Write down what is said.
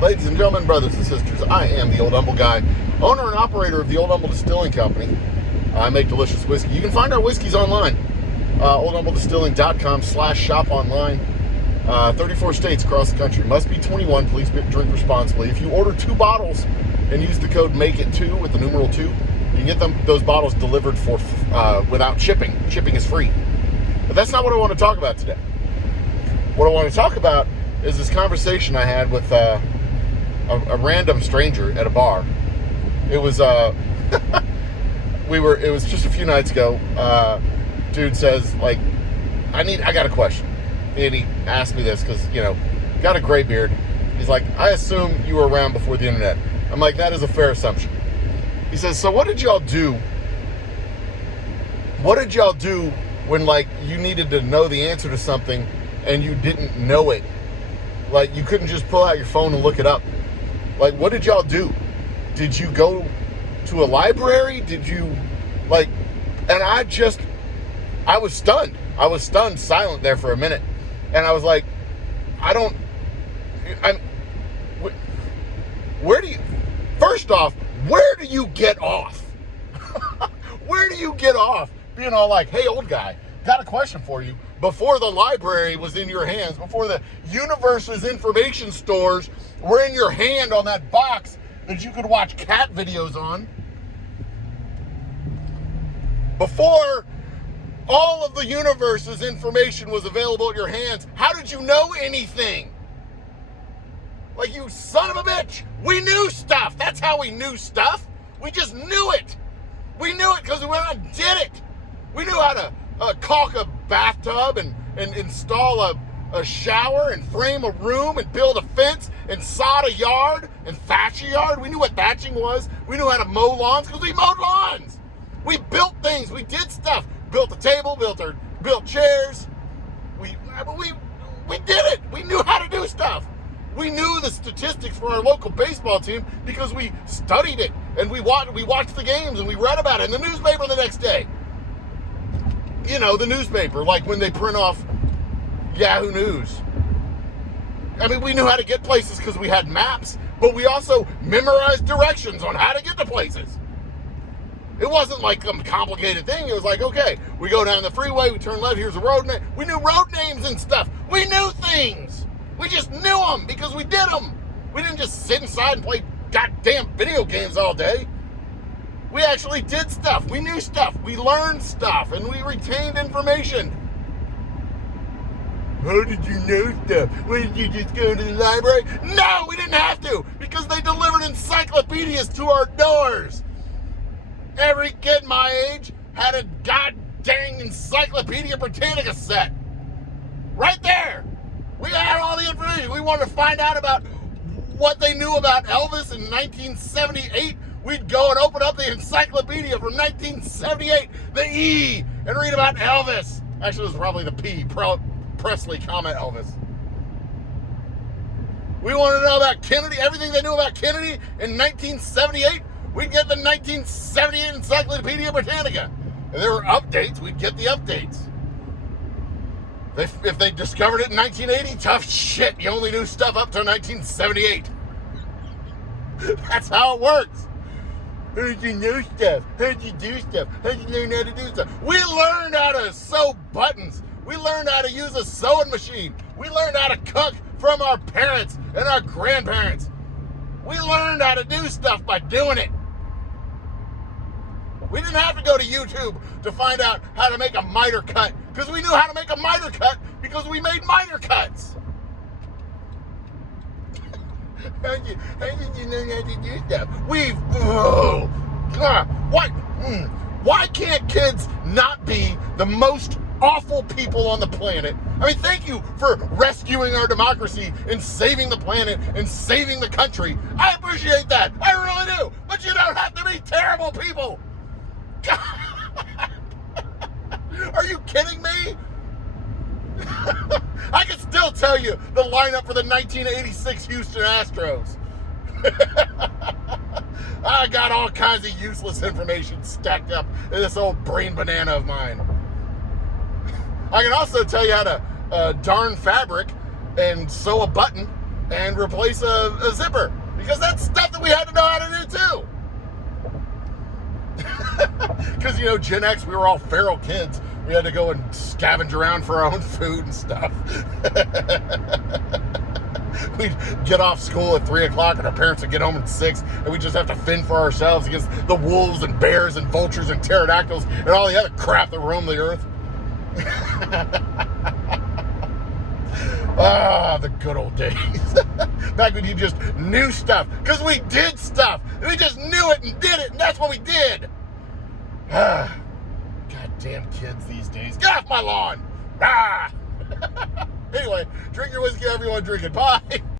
Ladies and gentlemen, brothers and sisters, I am the Old Humble Guy, owner and operator of the Old Humble Distilling Company. I make delicious whiskey. You can find our whiskeys online, oldhumbledistilling.com/shop online. 34 states across the country. Must be 21. Please drink responsibly. If you order 2 bottles and use the code MAKEIT2 with the numeral 2, you can get those bottles delivered for without shipping. Shipping is free. But that's not what I want to talk about today. What I want to talk about is this conversation I had with a random stranger at a bar. It was it was just a few nights ago. Dude says, like, I got a question. And he asked me this because, got a gray beard. He's like, I assume you were around before the internet. I'm like, that is a fair assumption. He says, so what did y'all do? What did y'all do when, like, you needed to know the answer to something and you didn't know it? Like, you couldn't just pull out your phone and look it up. Like, what did y'all do? Did you go to a library? Did you, like, and I was stunned. I was stunned silent there for a minute. And I was like, first off, where do you get off? Where do you get off being all like, hey, old guy, got a question for you. Before the library was in your hands, before the universe's information stores were in your hand on that box that you could watch cat videos on, before all of the universe's information was available at your hands, how did you know anything? Like, you son of a bitch, we knew stuff. That's how we knew stuff. We just knew it. We knew it because we went out and did it. We knew how to caulk a bathtub and install a shower and frame a room and build a fence and sod a yard and thatch a yard. We knew what thatching was. We knew how to mow lawns because we mowed lawns. We built things. We did stuff. Built a table, built chairs. We did it. We knew how to do stuff. We knew the statistics for our local baseball team because we studied it and we watched the games and we read about it in the newspaper the next day. The newspaper, like when they print off Yahoo News. I mean, we knew how to get places because we had maps, but we also memorized directions on how to get to places. It wasn't like some complicated thing. It was like, okay, we go down the freeway, we turn left, here's a road name. We knew road names and stuff. We knew things. We just knew them because we did them. We didn't just sit inside and play goddamn video games all day. We actually did stuff. We knew stuff. We learned stuff, and we retained information. How did you know stuff? Did you just go to the library? No, we didn't have to, because they delivered encyclopedias to our doors. Every kid my age had a goddamn Encyclopedia Britannica set. Right there. We had all the information. We wanted to find out about what they knew about Elvis in 1978. We'd go and open up the encyclopedia from 1978, the E, and read about Elvis. Actually, it was probably the P, Presley, comma Elvis. We wanted to know about Kennedy, everything they knew about Kennedy in 1978. We'd get the 1978 Encyclopedia Britannica. If there were updates, we'd get the updates. If they discovered it in 1980, tough shit. You only knew stuff up to 1978. That's how it works. How did you know stuff? How did you do stuff? How did you learn how to do stuff? We learned how to sew buttons. We learned how to use a sewing machine. We learned how to cook from our parents and our grandparents. We learned how to do stuff by doing it. We didn't have to go to YouTube to find out how to make a miter cut, because we knew how to make a miter cut because we made miter cuts. How did you learn how to do stuff? Why can't kids not be the most awful people on the planet? I mean, thank you for rescuing our democracy and saving the planet and saving the country. I appreciate that. I really do. But you don't have to be terrible people. Are you kidding me? I can still tell you the lineup for the 1986 Houston Astros. I got all kinds of useless information stacked up in this old brain banana of mine. I can also tell you how to darn fabric and sew a button and replace a zipper, because that's stuff that we had to know how to do too. Because, you know, Gen X, we were all feral kids. We had to go and scavenge around for our own food and stuff. We'd get off school at 3 o'clock and our parents would get home at 6, and we'd just have to fend for ourselves against the wolves and bears and vultures and pterodactyls and all the other crap that roam the earth. Ah, the good old days. Back when you just knew stuff, because we did stuff. We just knew it and did it, and that's what we did. Ah, goddamn kids these days. Get off my lawn. Ah. Anyway, drink your whiskey however you want to drink it. Bye.